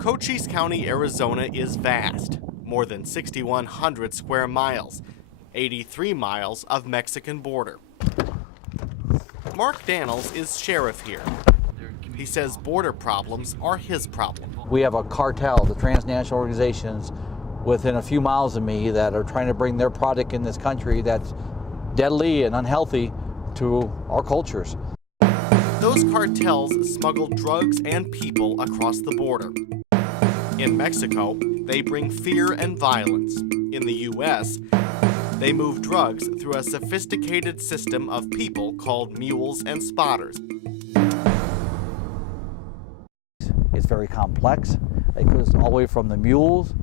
Cochise County, Arizona is vast, more than 6,100 square miles, 83 miles of Mexican border. Mark Daniels is sheriff here. He says border problems are his problem. We have a cartel, the transnational organizations within a few miles of me that are trying to bring their product in this country that's deadly and unhealthy to our cultures. Those cartels smuggle drugs and people across the border. In Mexico, they bring fear and violence. In the U.S., they move drugs through a sophisticated system of people called mules and spotters. It's very complex. It goes all the way from the mules,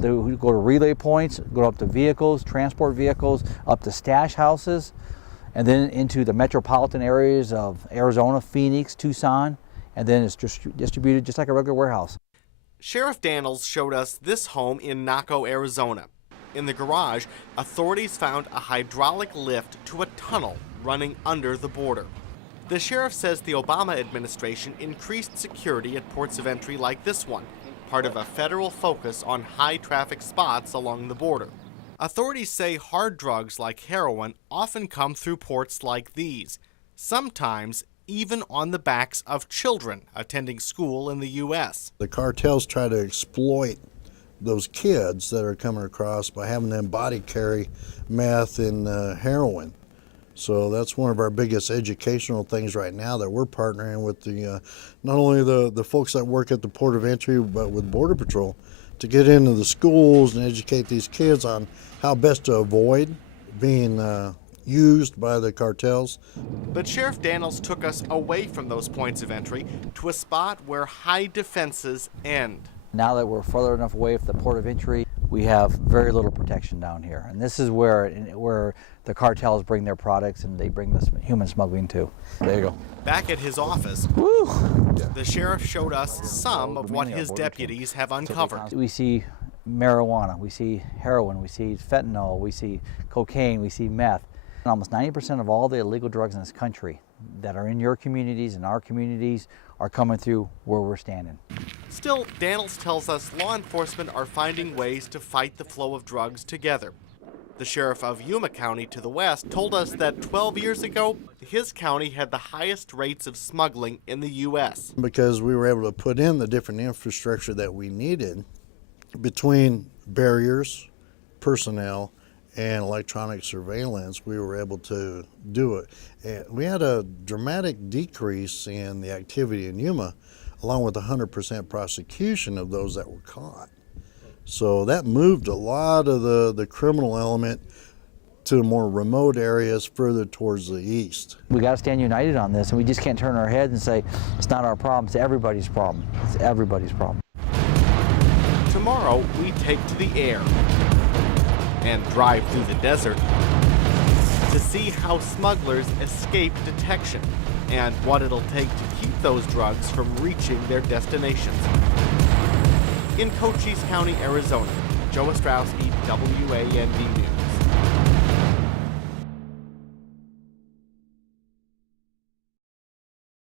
who go to relay points, go up to vehicles, transport vehicles, up to stash houses, and then into the metropolitan areas of Arizona, Phoenix, Tucson, and then it's distributed just like a regular warehouse. Sheriff Daniels showed us this home in Naco, Arizona. In the garage, authorities found a hydraulic lift to a tunnel running under the border. The sheriff says the Obama administration increased security at ports of entry like this one, part of a federal focus on high-traffic spots along the border. Authorities say hard drugs like heroin often come through ports like these, sometimes even on the backs of children attending school in the U.S. The cartels try to exploit those kids that are coming across by having them body carry meth and heroin. So that's one of our biggest educational things right now, that we're partnering with the not only the folks that work at the port of entry, but with Border Patrol, to get into the schools and educate these kids on how best to avoid being used by the cartels. But Sheriff Daniels took us away from those points of entry to a spot where high defenses end. Now that we're further enough away from the port of entry, we have very little protection down here. And this is where the cartels bring their products, and they bring this human smuggling too. There you go. Back at his office, Woo! the sheriff showed us some of what his deputies have uncovered. We see marijuana, we see heroin, we see fentanyl, we see cocaine, we see meth. And almost 90% of all the illegal drugs in this country that are in your communities and our communities are coming through where we're standing. Still, Daniels tells us law enforcement are finding ways to fight the flow of drugs together. The sheriff of Yuma County to the west told us that 12 years ago, his county had the highest rates of smuggling in the U.S. Because we were able to put in the different infrastructure that we needed between barriers, personnel, and electronic surveillance, we were able to do it. And we had a dramatic decrease in the activity in Yuma, along with 100% prosecution of those that were caught. So that moved a lot of the criminal element to more remote areas further towards the east. We got to stand united on this, and we just can't turn our heads and say, it's not our problem, it's everybody's problem. It's everybody's problem. Tomorrow, we take to the air and drive through the desert to see how smugglers escape detection and what it'll take to keep those drugs from reaching their destinations. In Cochise County, Arizona, Joe Ostrowski, WAND News.